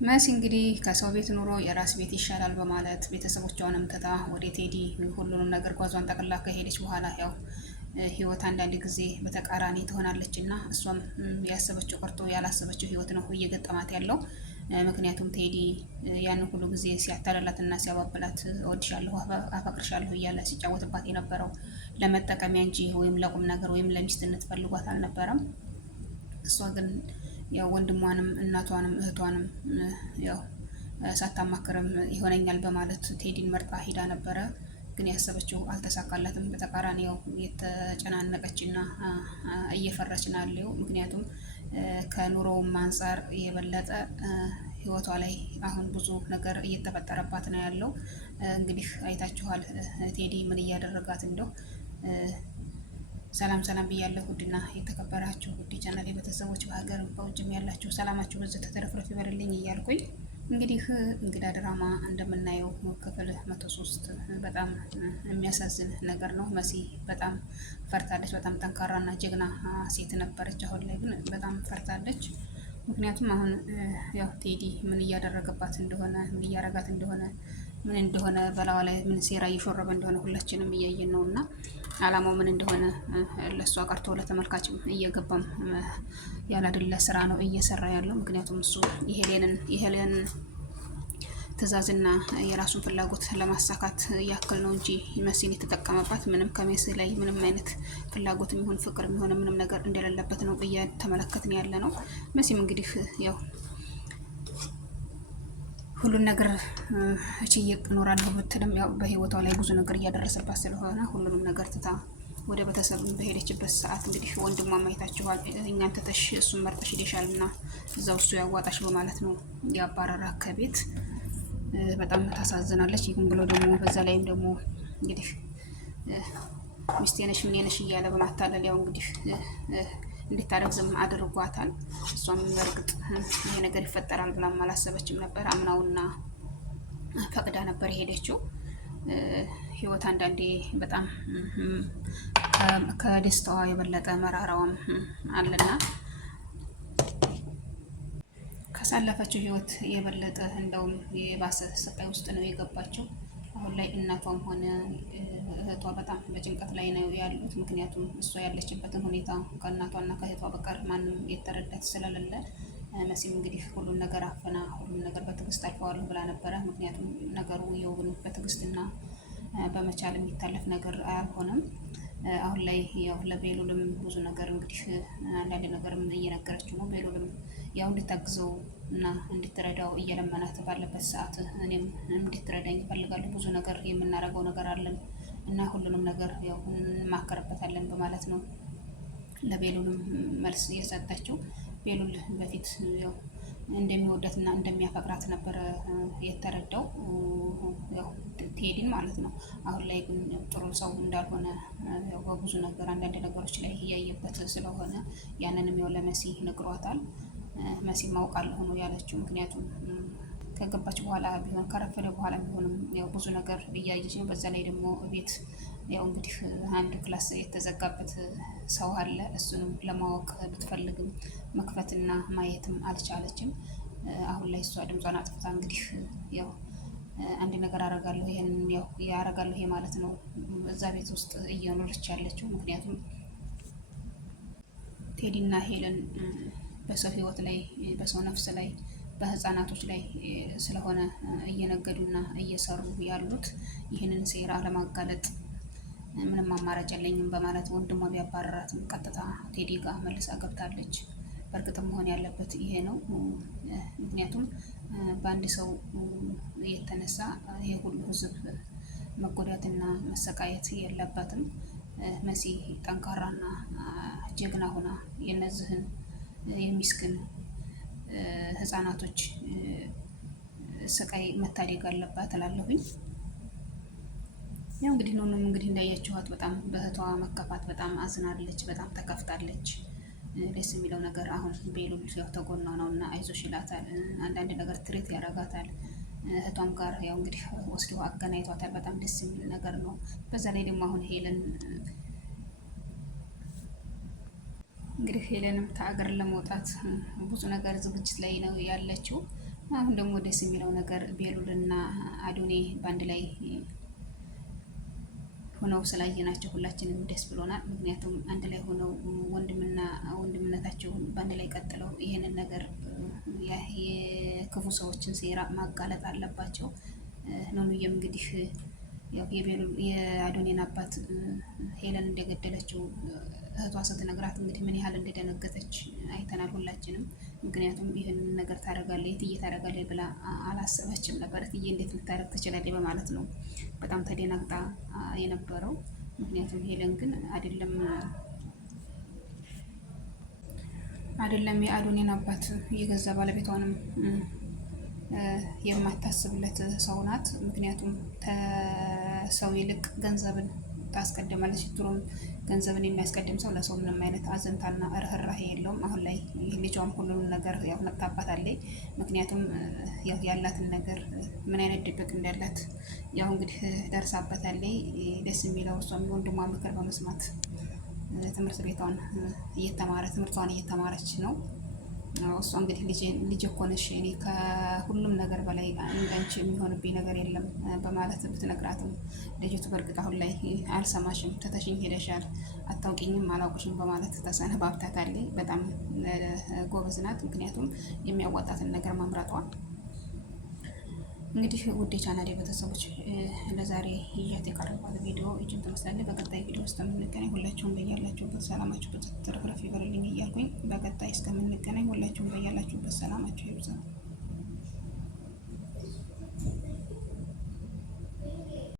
መሲ እንግዲህ ከሰው ቤት ኑሮ የራስ ቤት ይሻላል በማለት ቤተሰቦቿንም ትታ ወደ ቴዲ ሁሉንም ነገር ጓዟን ጠቅላ ከሄደች በኋላ ያው ህይወት አንዳንድ ጊዜ በተቃራኒ ትሆናለች እና እሷም ያሰበችው ቀርቶ ያላሰበችው ህይወት ነው እየገጠማት ያለው። ምክንያቱም ቴዲ ያንን ሁሉ ጊዜ ሲያታለላትና ሲያባብላት እወድሻለሁ፣ አፈቅርሻለሁ እያለ ሲጫወትባት የነበረው ለመጠቀሚያ እንጂ ወይም ለቁም ነገር ወይም ለሚስትነት ፈልጓት አልነበረም። እሷ ግን ያው ወንድሟንም እናቷንም እህቷንም ያው ሳታማክርም ይሆነኛል በማለት ቴዲን መርጣ ሂዳ ነበረ። ግን ያሰበችው አልተሳካላትም። በተቃራኒ ያው የተጨናነቀችና እየፈረች ነው ያለው። ምክንያቱም ከኑሮውም አንጻር የበለጠ ህይወቷ ላይ አሁን ብዙ ነገር እየተፈጠረባት ነው ያለው። እንግዲህ አይታችኋል ቴዲ ምን እያደረጋት እንደው። ሰላም ሰላም ብያለሁ። ውድና የተከበራችሁ ውድ ቻናል ቤተሰቦች በሀገር በውጭም ያላችሁ ሰላማችሁ በዚህ ተተረፍረፍ ይበርልኝ እያልኩኝ እንግዲህ እንግዳ ድራማ እንደምናየው ክፍል 103 በጣም የሚያሳዝን ነገር ነው። መሲ በጣም ፈርታለች። በጣም ጠንካራና ጀግና ሴት ነበረች። አሁን ላይ ግን በጣም ፈርታለች። ምክንያቱም አሁን ያው ቴዲ ምን እያደረገባት እንደሆነ ምን እያረጋት እንደሆነ በላዋ ላይ ምን ሴራ እየሾረበ እንደሆነ ሁላችንም እያየን ነው እና አላማው ምን እንደሆነ ለእሷ ቀርቶ ለተመልካችም እየገባም ያላደለ ስራ ነው እየሰራ ያለው። ምክንያቱም እሱ የሄሌንን ትዕዛዝና የራሱን ፍላጎት ለማሳካት ያክል ነው እንጂ መሲን የተጠቀመባት ምንም ከሜሲ ላይ ምንም አይነት ፍላጎት የሚሆን ፍቅር የሚሆን ምንም ነገር እንደሌለበት ነው እየተመለከትን ያለ ነው። መሲም እንግዲህ ያው ሁሉን ነገር እችዬ እኖራለሁ ብትልም ያው በህይወቷ ላይ ብዙ ነገር እያደረሰባት ስለሆነ ሁሉንም ነገር ትታ ወደ ቤተሰብ በሄደችበት ሰዓት እንግዲህ ወንድሟ ማየታችኋል። እኛን ትተሽ እሱን መርጠሽ ሄደሻል እና እዛው እሱ ያዋጣሽ በማለት ነው ያባረራ ከቤት። በጣም ታሳዝናለች። ይሁን ብሎ ደግሞ በዛ ላይም ደግሞ እንግዲህ ሚስቴ ነሽ ምን ነሽ እያለ በማታለል ያው እንግዲህ እንድታረግዝም አድርጓታል። እሷም በእርግጥ ይሄ ነገር ይፈጠራል ብላም አላሰበችም ነበር። አምናውና ፈቅዳ ነበር የሄደችው። ህይወት አንዳንዴ በጣም ከደስታዋ የበለጠ መራራዋም አለና ካሳለፈችው ህይወት የበለጠ እንደውም የባሰ ስቃይ ውስጥ ነው የገባችው። አሁን ላይ እናቷም ሆነ እህቷ በጣም በጭንቀት ላይ ነው ያሉት። ምክንያቱም እሷ ያለችበትን ሁኔታ ከእናቷና ከእህቷ በቀር ማንም የተረዳት ስለሌለ መሲም እንግዲህ ሁሉን ነገር አፈና ሁሉን ነገር በትዕግስት አልፈዋለሁ ብላ ነበረ። ምክንያቱም ነገሩ የውብን በትዕግስትና በመቻል የሚታለፍ ነገር አልሆነም። አሁን ላይ ያው ለቤሉልም ብዙ ነገር እንግዲህ አንዳንድ ነገርም እየነገረችው ነው። ቤሉልም ያው እንድታግዘው እና እንድትረዳው እየለመናት ባለበት ሰዓት እኔም እንድትረዳኝ እፈልጋለሁ፣ ብዙ ነገር የምናደርገው ነገር አለን እና ሁሉንም ነገር ያው እንማከርበታለን በማለት ነው ለቤሉልም መልስ እየሰጠችው። ቤሉል በፊት ያው እንደሚወዳትና እንደሚያፈቅራት ነበረ የተረዳው ያው ቴዲን ማለት ነው። አሁን ላይ ግን ጥሩ ሰው እንዳልሆነ ያው በብዙ ነገር አንዳንድ ነገሮች ላይ እያየበት ስለሆነ ያንንም ያው ለመሲ ነግሯታል። መሲ ማውቃለሁ ነው ያለችው። ምክንያቱም ከገባች በኋላ ቢሆን ከረፈደ በኋላ ቢሆንም ያው ብዙ ነገር እያየች ነው። በዛ ላይ ደግሞ ቤት ያው እንግዲህ አንድ ክላስ የተዘጋበት ሰው አለ። እሱንም ለማወቅ ብትፈልግም መክፈትና ማየትም አልቻለችም። አሁን ላይ እሷ ድምጿን አጥፍታ እንግዲህ ያው አንድ ነገር አረጋለሁ ይሄንን ያው ያረጋለሁ ይሄ ማለት ነው እዛ ቤት ውስጥ እየኖረች ያለችው። ምክንያቱም ቴዲና ሄለን በሰው ህይወት ላይ በሰው ነፍስ ላይ በህፃናቶች ላይ ስለሆነ እየነገዱና እየሰሩ ያሉት ይህንን ሴራ ለማጋለጥ ምንም አማራጭ የለኝም በማለት ወንድሟ ቢያባረራትም ቀጥታ ቴዲ ጋር መልሳ ገብታለች። በእርግጥም መሆን ያለበት ይሄ ነው። ምክንያቱም በአንድ ሰው የተነሳ ይሄ ሁሉ ህዝብ መጎዳትና መሰቃየት የለበትም። መሲ ጠንካራና ጀግና ሆና የነዚህን የሚስክን ህፃናቶች ስቃይ መታደግ አለባት እላለሁኝ። ያው እንግዲህ ነው እንግዲህ እንዳያችኋት በጣም በእህቷ መከፋት በጣም አዝናለች፣ በጣም ተከፍታለች። ደስ የሚለው ነገር አሁን ቤሉል ያው ተጎኗ ነው እና አይዞሽ ይላታል። አንዳንድ ነገር ትሬት ያረጋታል። እህቷም ጋር ያው እንግዲህ ወስዶ አገናኝቷታል። በጣም ደስ የሚል ነገር ነው። በዛ ላይ ደግሞ አሁን ሄለን እንግዲህ ሄለንም ከሀገር ለመውጣት ብዙ ነገር ዝግጅት ላይ ነው ያለችው። አሁን ደግሞ ደስ የሚለው ነገር ቤሉልና አዶኔ በአንድ ላይ ሆነው ስላየናቸው ሁላችንም ደስ ብሎናል። ምክንያቱም አንድ ላይ ሆነው ወንድምነታቸውን በአንድ ላይ ቀጥለው ይህንን ነገር የክፉ ሰዎችን ሴራ ማጋለጥ አለባቸው። ኑኑዬም እንግዲህ የአዶኔን አባት ሄለን እንደገደለችው እህቷ ስትነግራት እንግዲህ ምን ያህል እንደደነገጠች አይተናል ሁላችንም። ምክንያቱም ይህንን ነገር ታደርጋለች እትዬ ታደርጋለች ብላ አላሰበችም ነበር። እትዬ እንዴት ልታደርግ ትችላለች በማለት ነው በጣም ተደናግጣ የነበረው። ምክንያቱም ሄለን ግን አይደለም የአዶኔን አባት የገዛ ባለቤቷንም የማታስብለት ሰው ናት። ምክንያቱም ከሰው ይልቅ ገንዘብን ታስቀድማለች። ድሮም ገንዘብን የሚያስቀድም ሰው ለሰው ምንም አይነት አዘንታና ርህራሄ የለውም። አሁን ላይ ልጇም ሁሉንም ነገር ያው ነቅታባታለች። ምክንያቱም ያው ያላትን ነገር ምን አይነት ድብቅ እንዳላት ያው እንግዲህ ደርሳበታለች። ደስ የሚለው እሷም የወንድሟ ምክር በመስማት ትምህርቷን እየተማረች ነው። እሷ እንግዲህ ልጅ እኮ ነሽ፣ እኔ ከሁሉም ነገር በላይ እንዳንቺ የሚሆንብኝ ነገር የለም በማለት ብትነግራትም ልጅቱ በእርግጥ አሁን ላይ አልሰማሽም፣ ትተሽኝ ሄደሻል፣ አታውቂኝም፣ አላውቅሽም በማለት ተሰነባብታታለች። በጣም ጎበዝ ናት። ምክንያቱም የሚያዋጣትን ነገር መምረጧ። እንግዲህ ውድ የቻናሌ ቤተሰቦች ለዛሬ ይዣት የቀረባት ቪዲዮ እጅን ትመስላለች። በቀጣይ ቪዲዮ እስከምንገናኝ ሁላችሁም በያላችሁበት ሰላማችሁ ትርፍርፍ ይበልልኝ እያልኩኝ በቀጣይ እስከምንገናኝ ሁላችሁም በያላችሁበት ሰላማችሁ ይብዛ።